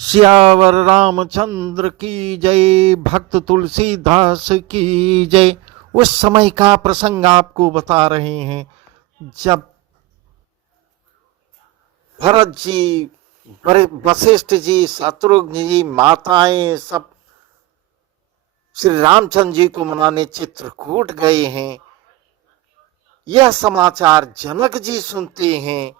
सियावर रामचंद्र की जय। भक्त तुलसीदास की जय। उस समय का प्रसंग आपको बता रहे हैं जब भरत जी, वशिष्ठ जी, शत्रुघ्न जी, माताएं सब श्री रामचंद्र जी को मनाने चित्रकूट गए हैं। यह समाचार जनक जी सुनते हैं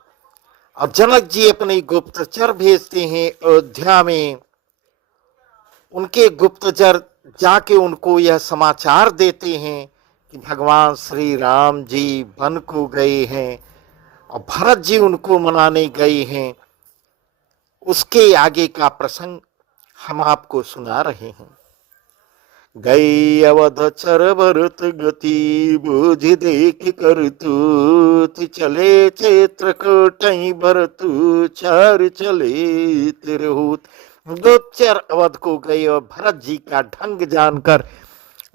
और जनक जी अपने गुप्तचर भेजते हैं अयोध्या में। उनके गुप्तचर जाके उनको यह समाचार देते हैं कि भगवान श्री राम जी वन को गए हैं और भरत जी उनको मनाने गए हैं। उसके आगे का प्रसंग हम आपको सुना रहे हैं। गई अवध चर भरत गति, बोझ देख कर तूत चले चित्रकूटहि भरतु, चार चले तिरहुत। गोचर अवध को गए और भरत जी का ढंग जानकर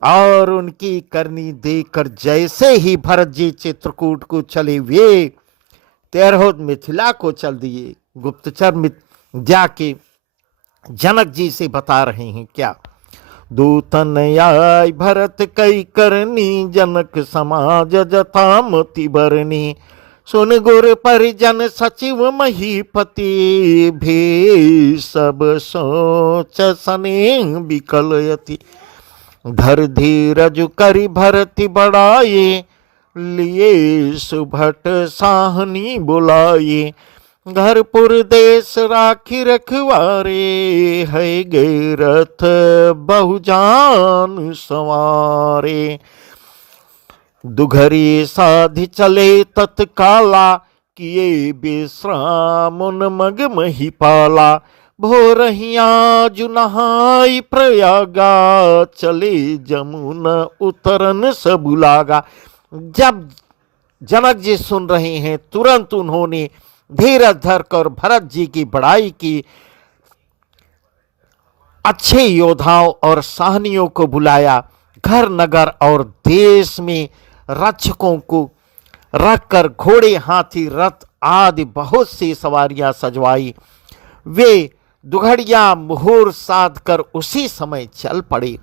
और उनकी करनी देखकर जैसे ही भरत जी चित्रकूट को चले वे तिरहुत मिथिला को चल दिए। गुप्तचर जाके जनक जी से बता रहे हैं क्या। दूतन आय भरत कई करनी, जनक समाज जथामति बरनी। सुन गुर परिजन सचिव महीपति, भी सब सोच स्नेह विकलयति। धर धीरज करि भरति बड़ाए, लिए सुभट साहनी बुलाए। घरपुर देश राखी रखवारे, है गए रथ बहुजान सवारे। दुघरी साधि चले तत्काला, किए विश्राम उन्मग महिपाला। भोरहिया जुनहाई प्रयागा, चले जमुना उतरन सबुलागा। जब जनक जी सुन रहे हैं तुरंत उन्होंने धीरज धरकर भरत जी की बड़ाई की। अच्छे योद्धाओं और सहनियों को बुलाया। घर नगर और देश में रक्षकों को रखकर घोड़े, हाथी, रथ आदि बहुत सी सवारियां सजवाई। वे दुघड़िया मुहूर्त साध कर उसी समय चल पड़े।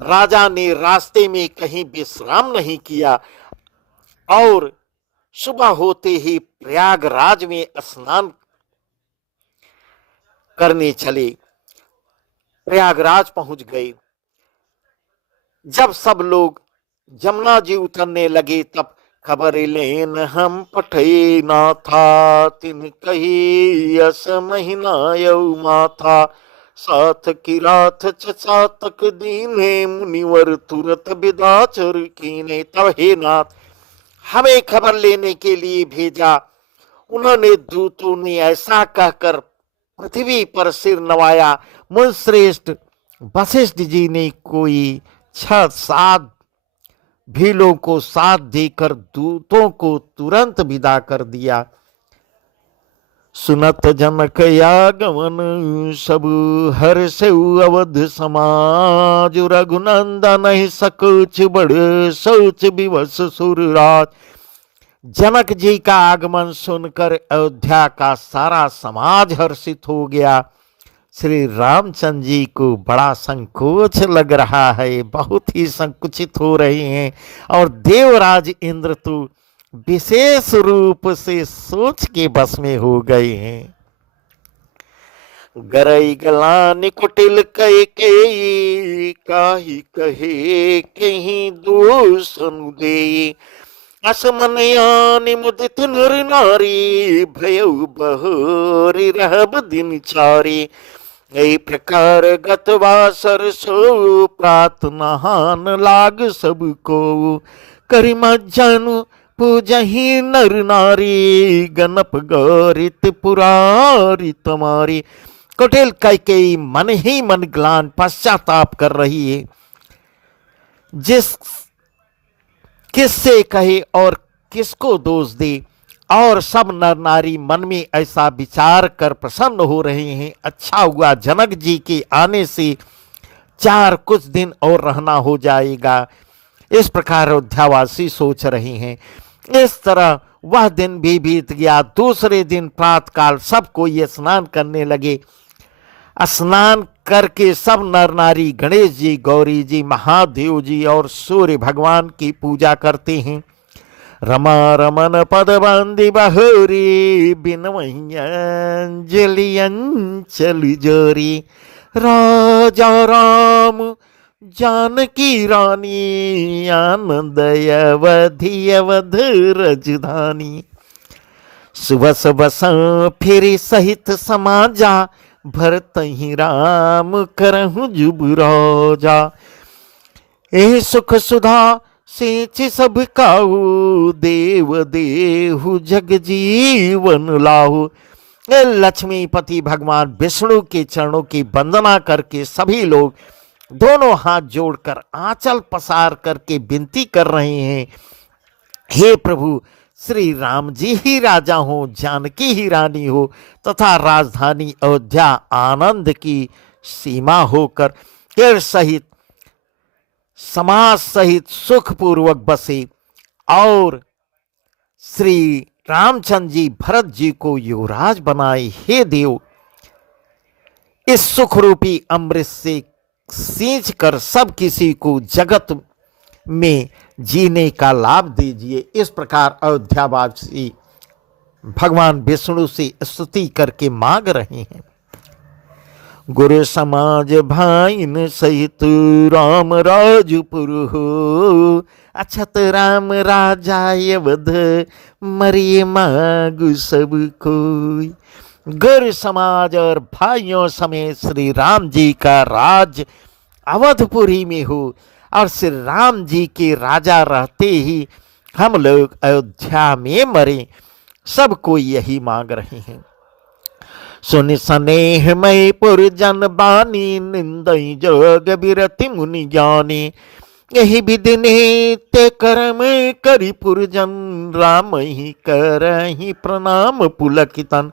राजा ने रास्ते में कहीं विश्राम नहीं किया और सुबह होते ही प्रयागराज में स्नान करने चले। प्रयागराज पहुंच गए। जब सब लोग जमुना जी उतरने लगे तब खबर लेन हम पठे ना था, तिन कही यस महीना यऊ माथा। साथ की रात चचा तक दीने, मुनिवर तुरत विदाचर कीने। तब हे नाथ, हमें खबर लेने के लिए भेजा। उन्होंने दूतों ने ऐसा कहकर पृथ्वी पर सिर नवाया। मुनिश्रेष्ठ वशिष्ठ जी ने कोई 6-7 भीलों को साथ देकर दूतों को तुरंत विदा कर दिया। सुनत जनक आगमन, सब हर्ष अवध समाज। रघुनंदन सकुच बड़, सोच विवश सुरराज। जनक जी का आगमन सुनकर अयोध्या का सारा समाज हर्षित हो गया। श्री रामचंद्र जी को बड़ा संकोच लग रहा है, बहुत ही संकुचित हो रहे हैं और देवराज इंद्र तो विशेष रूप से सोच के बस में हो गए हैं। गरई गलान कुटिल कह के, काही कहे कहीं दूषण दे। असमन यानी मुदित नर नारी, भयउ बहोरी रहब दिन चारी। यही प्रकार गतवासर सो, प्रात नहान लाग सबको। करिमा जानु पूजही नर नारी, गणप गौरित पुरारी तुम्हारी। कुटिल कैकेयी मन ही मन ग्लान पश्चाताप कर रही है। जिस किससे कहे और किसको दोष दे, और सब नर नारी मन में ऐसा विचार कर प्रसन्न हो रहे हैं। अच्छा हुआ जनक जी के आने से 4 कुछ दिन और रहना हो जाएगा, इस प्रकार अयोध्यावासी सोच रहे हैं। इस तरह वह दिन भी बीत गया। दूसरे दिन प्रातःकाल सब कोई स्नान करने लगे। स्नान करके सब नर नारी गणेश जी, गौरी जी, महादेव जी और सूर्य भगवान की पूजा करते हैं। रमा रमन पद बंदी बहोरी, बिनवैयांजलियंचल जोरी। राजा राम जानकी रानी, आनंद अवधि अवध रजधानी। सुबह सुबह फिर सहित समाजा, भरत ही राम करहु जुब रोजा। ए सुख सुधा सेच सब काहू, देव देहु जग जीवन लाहू। लक्ष्मीपति भगवान विष्णु के चरणों की वंदना करके सभी लोग दोनों हाथ जोड़कर आंचल पसार करके विनती कर रहे हैं, हे प्रभु श्री राम जी ही राजा हो, जानकी ही रानी हो तथा राजधानी अयोध्या आनंद की सीमा होकर केर सहित समाज सहित सुखपूर्वक बसे और श्री रामचंद्र जी भरत जी को युवराज बनाए। हे देव, इस सुख रूपी अमृत से सींच कर सब किसी को जगत में जीने का लाभ दीजिए। इस प्रकार अयोध्यावासी भगवान विष्णु से स्तुति करके मांग रहे हैं। गुरु समाज भाइन सहित राम राजपुर हो, अछत राम राजा अवध मरिए मांगु सब कोई। गुरु समाज और भाइयों समेत श्री राम जी का राज अवधपुरी में हो और श्री राम जी के राजा रहते ही हम लोग अयोध्या में मरे। सब कोई यही मांग रहे हैं। सुन स्नेह मय पुर जन बानी, निंदई जोग बिरति मुनि ज्ञानी। यही विधि नित्य कर्म करि पुरजन, राम ही करहि प्रणाम पुलकितन।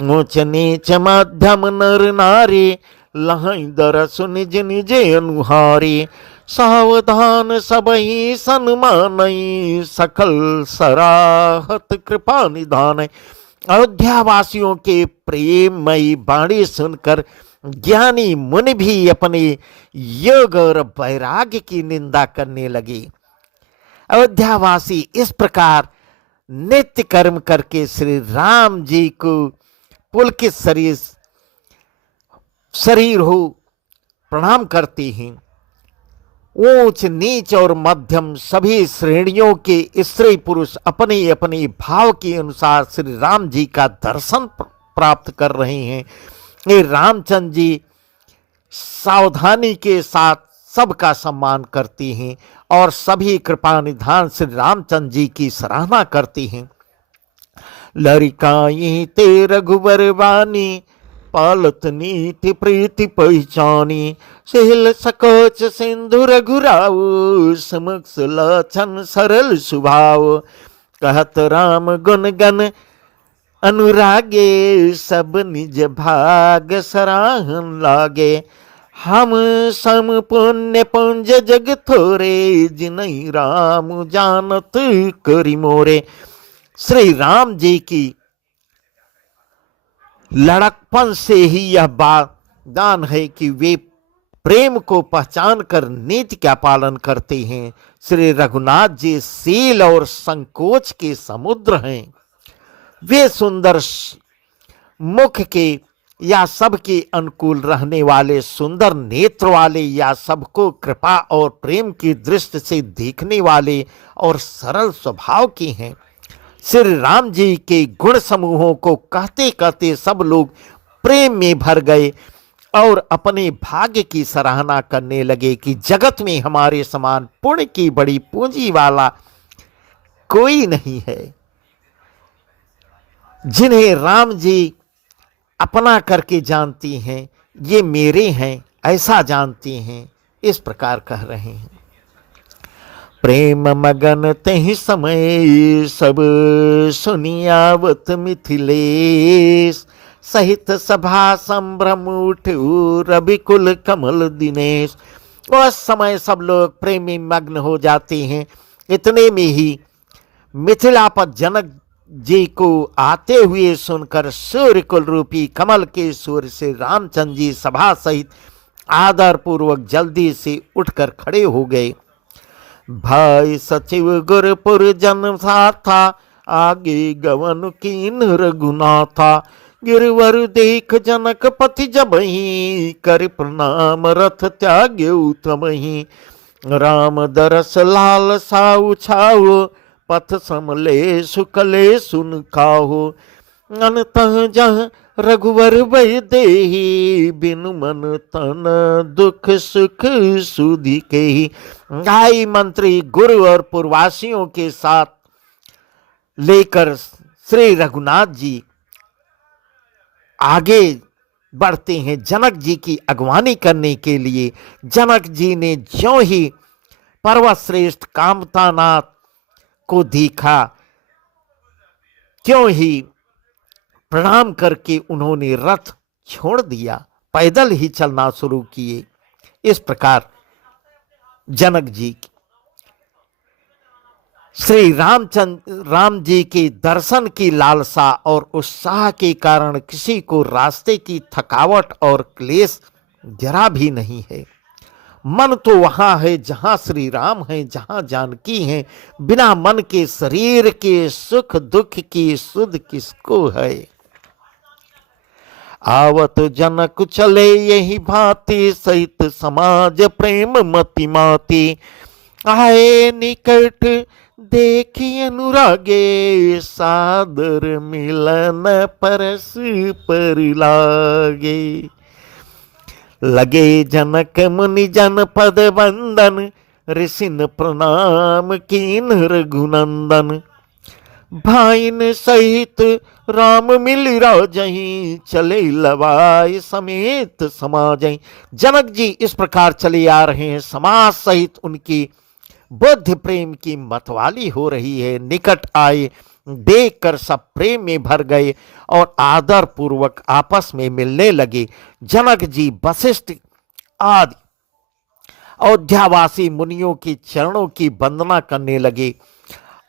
ऊंच नीच मध्यम नर नारी, लहई दरस निज निज अनुहारी। सावधान सबही सन्मानई, सकल सराहत कृपा निधान। अयोध्या वासियों के प्रेममयी वाणी सुनकर ज्ञानी मुनि भी अपने योग और वैराग्य की निंदा करने लगे। अयोध्यावासी इस प्रकार नित्य कर्म करके श्री राम जी को पुलकित शरीर हो प्रणाम करते हैं। ऊंच नीच और मध्यम सभी श्रेणियों के स्त्री पुरुष अपने अपने भाव के अनुसार श्री राम जी का दर्शन प्राप्त कर रहे हैं। ये रामचंद्र जी सावधानी के साथ सबका सम्मान करते हैं और सभी कृपा निधान श्री रामचंद्र जी की सराहना करते हैं। लरिकाई ते रघुबर बानी, पालत नीति प्रीति पहचानी। सहल सकोच सिंधु रघुराऊ, समक्ष लक्षण सरल स्वभाव। कहत राम गुण गण अनुरागे, सब निज भाग सराहन लागे। हम सम पुण्य पुंज जग थोरे, जिनहि राम जानत करि मोरे। श्री राम जी की लड़कपन से ही यह दान है कि वे प्रेम को पहचान कर नीति का पालन करते हैं। श्री रघुनाथ जी शील और संकोच के समुद्र हैं। वे सुंदर मुख के या सबके अनुकूल रहने वाले, सुंदर नेत्र वाले या सबको कृपा और प्रेम की दृष्टि से देखने वाले और सरल स्वभाव के हैं। श्री राम जी के गुण समूहों को कहते कहते सब लोग प्रेम में भर गए और अपने भाग्य की सराहना करने लगे कि जगत में हमारे समान पुण्य की बड़ी पूंजी वाला कोई नहीं है। जिन्हें राम जी अपना करके जानती हैं, ये मेरे हैं ऐसा जानती हैं, इस प्रकार कह रहे हैं। प्रेम मगन तहि समय सब, सुनियावत मिथिलेश। सहित सभा संभ्रम उठू, रविकुल कमल दिनेश। उस समय सब लोग प्रेम में मग्न हो जाते हैं। इतने में ही मिथिला पर जनक जी को आते हुए सुनकर सूर्य कुल रूपी कमल के सूर्य से रामचंद्र जी सभा सहित आदर पूर्वक जल्दी से उठकर खड़े हो गए। भाई सचिव गुरपुर जन था, आगे गवन कीन रघुनाथा। गिरवर देख जनक पति जबहि, कर प्रणाम रथ त्याग्यु तमहि। राम दरस लाल साउ छाओ, पथ समले सुकले सुन खाओ। अनतः जह रघुवर भय देहि, बिनु मन तन दुख सुख सुधि केहि। गाय मंत्री गुरु और पूर्ववासियों के साथ लेकर श्री रघुनाथ जी आगे बढ़ते हैं जनक जी की अगवानी करने के लिए। जनक जी ने ज्यों ही पर्वत श्रेष्ठ कामतानाथ को देखा, त्यों ही प्रणाम करके उन्होंने रथ छोड़ दिया, पैदल ही चलना शुरू किए। इस प्रकार जनक जी श्री राम जी के दर्शन की लालसा और उत्साह के कारण किसी को रास्ते की थकावट और क्लेश जरा भी नहीं है। मन तो वहां है जहां श्री राम है, जहां जानकी है। बिना मन के शरीर के सुख दुख की सुध किसको है। आवत जनक चले यही भांति, सहित समाज प्रेम मति माति। आए निकट देखी अनुरागे, सादर मिलन परस पर लागे। लगे जनक मुनि जन पद वंदन, ऋषिन प्रणाम कीन रघुनंदन। भाइन सहित राम मिल राजहि, चले लवाय समेत समाजहि। जनक जी इस प्रकार चले आ रहे हैं, समाज सहित उनकी बुद्ध प्रेम की मतवाली हो रही है। निकट आए, देखकर सब प्रेम में भर गए और आदर पूर्वक आपस में मिलने लगे। जनक जी वशिष्ठ आदि अयोध्यावासी मुनियों के चरणों की वंदना करने लगे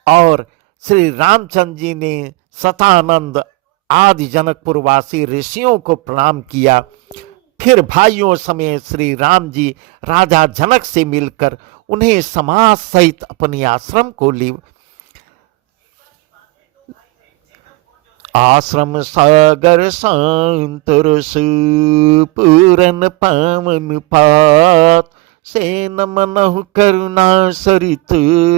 और श्री रामचंद्र जी ने सतानंद आदि जनकपुरवासी ऋषियों को प्रणाम किया। फिर भाइयों समेत श्री राम जी राजा जनक से मिलकर उन्हें समाज सहित अपने आश्रम को ले। आश्रम सागर शांत रस, पूरन पावन पात। से न मनहु करुणा सरित,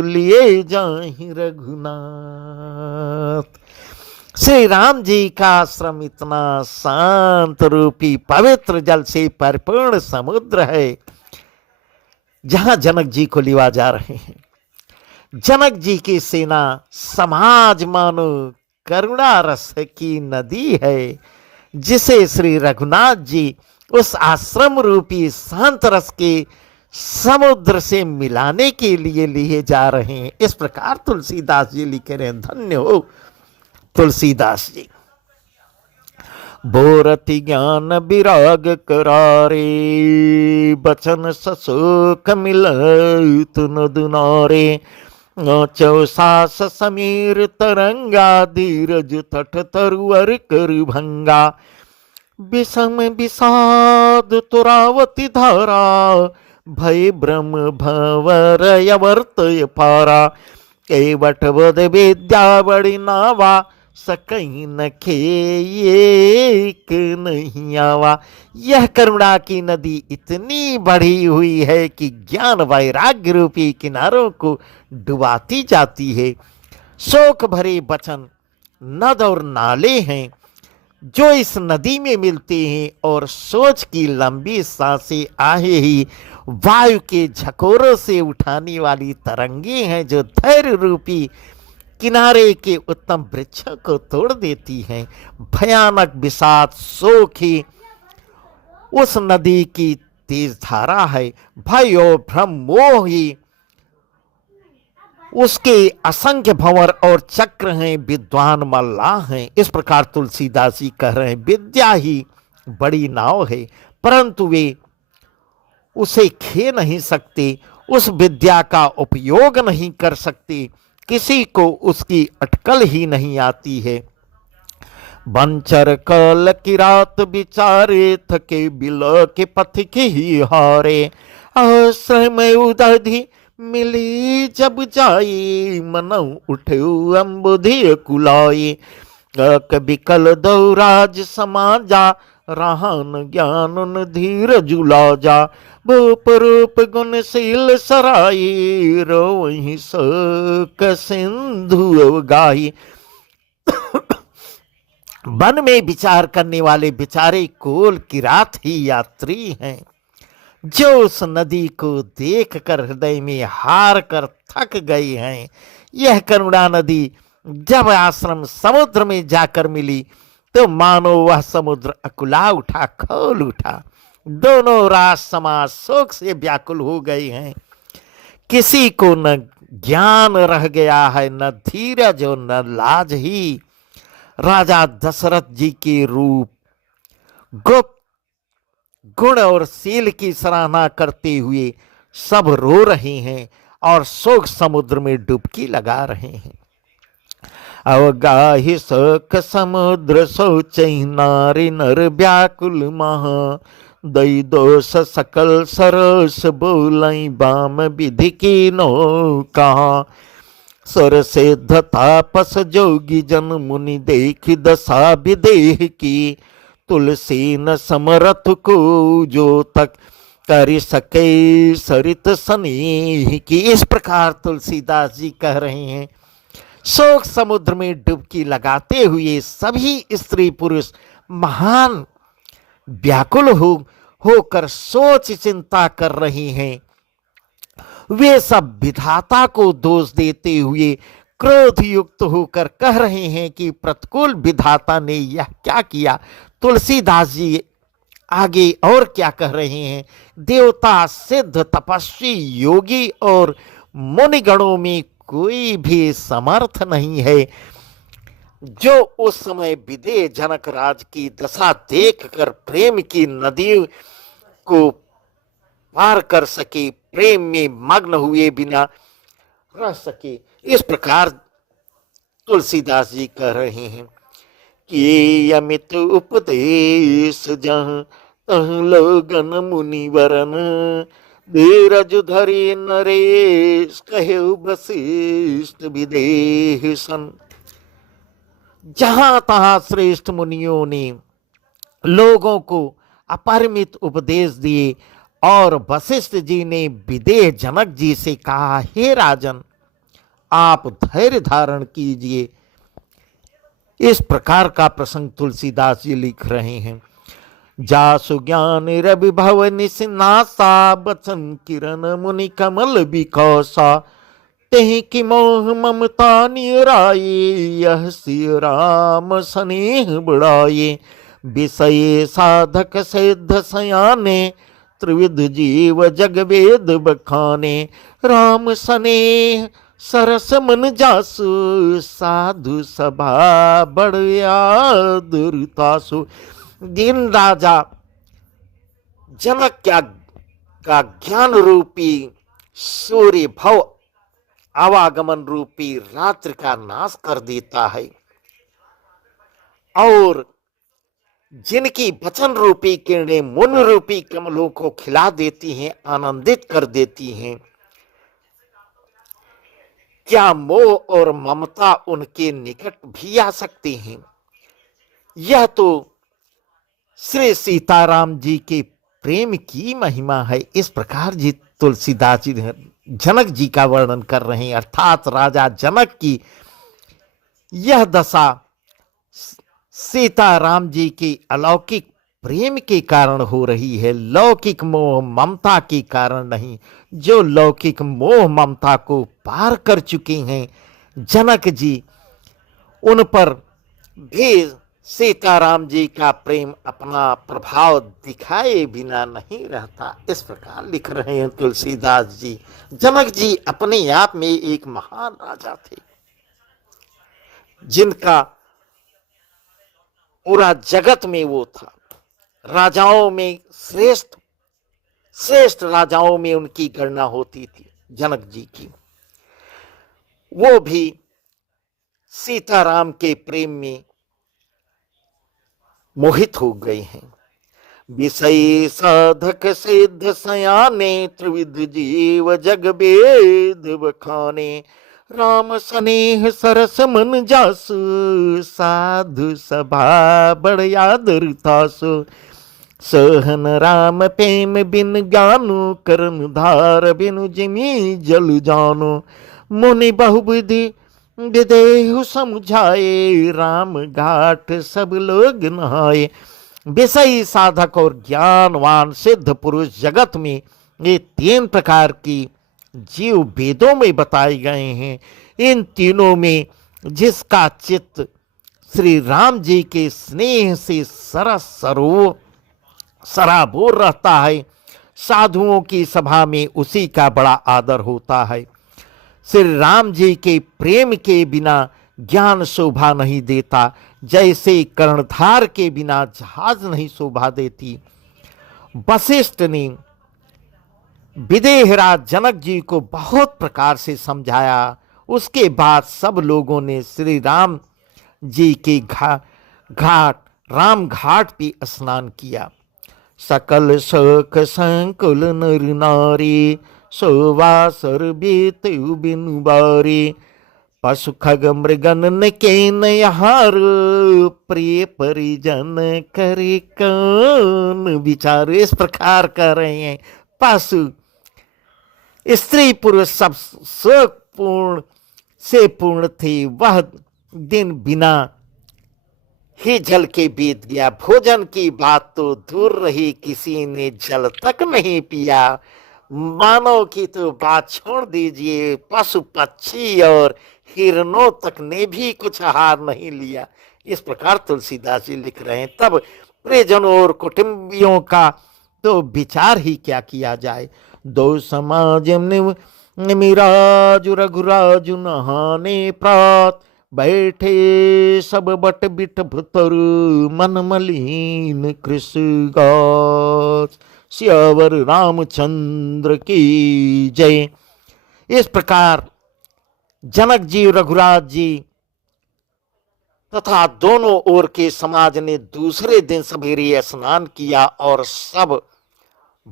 लिए जाहि रघुनाथ। श्री राम जी का आश्रम इतना शांत रूपी पवित्र जल से परिपूर्ण समुद्र है, जहां जनक जी को लिवा जा रहे हैं। जनक जी की सेना समाज मानो करुणा रस की नदी है, जिसे श्री रघुनाथ जी उस आश्रम रूपी शांत रस के समुद्र से मिलाने के लिए लिए जा रहे हैं। इस प्रकार तुलसीदास जी लिखे रहे, धन्य हो तुलसीदास जी। बोरति ज्ञान विराग करारे, बचन ससुख मिलत न दुनारे। चौसास समीर तरंगा, धीरज तट तरुवर कर भंगा। विषम विषाद तुरावती धारा, भय भ्रम भंवर यवर्तय पारा। केवट बद विद्या बड़ी नावा, सकहीं न एक नहीं आवा। यह करुणा की नदी इतनी बढ़ी हुई है कि ज्ञान वैराग्य रूपी किनारों को डुबाती जाती है। शोक भरे वचन नद और नाले हैं जो इस नदी में मिलते हैं, और सोच की लंबी सांसें आहे ही वायु के झकोरों से उठाने वाली तरंगे हैं, जो धैर्य रूपी किनारे के उत्तम वृक्षों को तोड़ देती हैं। भयानक विषाद शोक ही उस नदी की तेज धारा है। भय और भ्रम मोह ही उसके असंख्य भंवर और चक्र हैं, विद्वान मल्लाह हैं। इस प्रकार तुलसीदास जी कह रहे हैं, विद्या ही बड़ी नाव है, परंतु वे उसे खे नहीं सकते, उस विद्या का उपयोग नहीं कर सकते। किसी को उसकी अटकल ही नहीं आती है। बंचर कल की रात बिचारे, थके बिल के पथिक ही हारे। आश्रय में उदधि मिली जब जाई, मनऊ उठे अम्बुधि कुलाई। कभी कल दौराज समाजा, राहन ज्ञान उन धीर जुला जा। भूप रूप गुणशील सराई, रोहि शोक सिंधु गाई। वन में विचार करने वाले बेचारे कोल किरात ही यात्री हैं, जो उस नदी को देखकर हृदय में हार कर थक गए हैं। यह करुणा नदी जब आश्रम समुद्र में जाकर मिली, तो मानो वह समुद्र अकुला उठा, खोल उठा। दोनों राज समाज शोक से व्याकुल हो गए हैं। किसी को न ज्ञान रह गया है, न धीरज और न लाज ही। राजा दशरथ जी के रूप, गुप्त गुण और शील की सराहना करते हुए सब रो रहे हैं और शोक समुद्र में डुबकी लगा रहे हैं। अवगाहि शोक समुद्र सोचहि, नारी नर व्याकुल महा। दई दोष सकल सरस, बोलई बाम विधि की नो कहा। सर सिद्ध तापस जोगी जन, मुनि देख दशा विदेह की। तुलसी न समरथ को, जो तक कर सके सरित स्नेह की। इस प्रकार तुलसीदास जी कह रहे हैं, शोक समुद्र में डुबकी लगाते हुए सभी स्त्री पुरुष महान व्याकुल होकर सोच चिंता कर रहे हैं। वे सब विधाता को दोष देते हुए क्रोध युक्त होकर कह रहे हैं कि प्रतिकूल विधाता ने यह क्या किया। तुलसीदास जी आगे और क्या कह रहे हैं, देवता सिद्ध तपस्वी योगी और मुनिगणों में कोई भी समर्थ नहीं है, जो उस समय विदेह जनक राज की दशा देखकर प्रेम की नदी को पार कर सके, प्रेम में मग्न हुए बिना रह सके। इस प्रकार तुलसीदास जी कह रहे हैं कि अमित उपदेश जहाँ, तह लोगन मुनिवरन। धीरज धरि नरेश, कहे वशिष्ठ विदेह सन। जहां तहां श्रेष्ठ मुनियों ने लोगों को अपरिमित उपदेश दिए और वशिष्ठ जी ने विदेह जनक जी से कहा, हे राजन, आप धैर्य धारण कीजिए। इस प्रकार का प्रसंग तुलसीदास जी लिख रहे हैं। जासु ज्ञान रवि भव निसिनासा, बचन किरण मुनि कमल बिकौसा। तेहि की मोह ममता निराये, यह सिय राम स्नेह बढ़ाये। विषय साधक सिद्ध सयाने, त्रिविध जीव जग वेद बखाने। राम स्नेह सरस मन जासु, साधु सभा बड़या दुर्तासु। दिन राजा जनक का ज्ञान रूपी सूर्य भव आवागमन रूपी रात्रि का नाश कर देता है, और जिनकी वचन रूपी किरणें मुन रूपी कमलों को खिला देती हैं, आनंदित कर देती हैं। क्या मोह और ममता उनके निकट भी आ सकते हैं? यह तो श्री सीताराम जी के प्रेम की महिमा है। इस प्रकार जी तुलसीदास जी जनक जी का वर्णन कर रहे हैं, अर्थात राजा जनक की यह दशा सीताराम जी के अलौकिक प्रेम के कारण हो रही है, लौकिक मोह ममता के कारण नहीं। जो लौकिक मोह ममता को पार कर चुके हैं जनक जी, उन पर भी सीताराम जी का प्रेम अपना प्रभाव दिखाए बिना नहीं रहता। इस प्रकार लिख रहे हैं तुलसीदास जी। जनक जी अपने आप में एक महान राजा थे, जिनका पूरा जगत में वो था। राजाओं में श्रेष्ठ राजाओं में उनकी गणना होती थी जनक जी की। वो भी सीताराम के प्रेम में मोहित हो गए हैं। विषय साधक सिद्ध सयाने त्रिविध जीव जग वेद बखाने, राम स्नेह सरस मन जासु साधु सभा बड़ आदर तासु, सहन राम प्रेम बिन ज्ञानु करन धार बिनु जिमी जल जानो, मुनि बहुविधि विदेहु समझाए राम घाट सब लोग नहाए। विषयी साधक और ज्ञानवान सिद्ध पुरुष जगत में ये तीन प्रकार की जीव वेदों में बताए गए हैं। इन तीनों में जिसका चित्त श्री राम जी के स्नेह से सरस सरो सराबोर रहता है, साधुओं की सभा में उसी का बड़ा आदर होता है। श्री राम जी के प्रेम के बिना ज्ञान शोभा नहीं देता, जैसे कर्णधार के बिना जहाज नहीं शोभा देती। वशिष्ठ ने विदेहराज जनक जी को बहुत प्रकार से समझाया। उसके बाद सब लोगों ने श्री राम जी के घाट राम घाट पे स्नान किया। सकल शोक संकुल नर नारी, शोभा सर्बित बिनु बारी, पशु खग मृगन के नहार, प्रिय परिजन करे कौन विचार। इस प्रकार कर रहे हैं। पशु स्त्री पुरुष सब शोक पूर्ण से पूर्ण थे। वह दिन बिना ही जल के बीत गया। भोजन की बात तो दूर रही, किसी ने जल तक नहीं पिया। मानव की तो बात छोड़ दीजिए, पशु पक्षी और हिरणों तक ने भी कुछ आहार नहीं लिया। इस प्रकार तुलसीदास जी लिख रहे हैं। तब परिजनों और कुटुंबियों का तो विचार ही क्या किया जाए। दो समाज निमिराजु रघुराजु नहाने प्रात, बैठे सब बट बिट भुतर मन मलिन कृष गात। सियावर रामचंद्र की जय। इस प्रकार जनक जी, रघुराज जी तथा दोनों ओर के समाज ने दूसरे दिन सवेरे स्नान किया और सब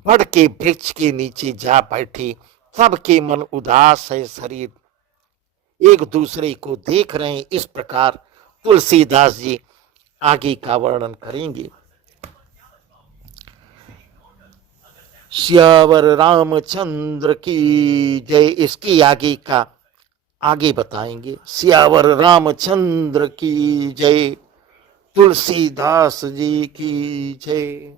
बड़ के वृक्ष के नीचे जा बैठे। सबके मन उदास है, शरीर एक दूसरे को देख रहे हैं। इस प्रकार तुलसीदास जी आगे का वर्णन करेंगे। सियावर रामचंद्र की जय, इसकी आगे बताएंगे। सियावर रामचंद्र की जय, तुलसीदास जी की जय।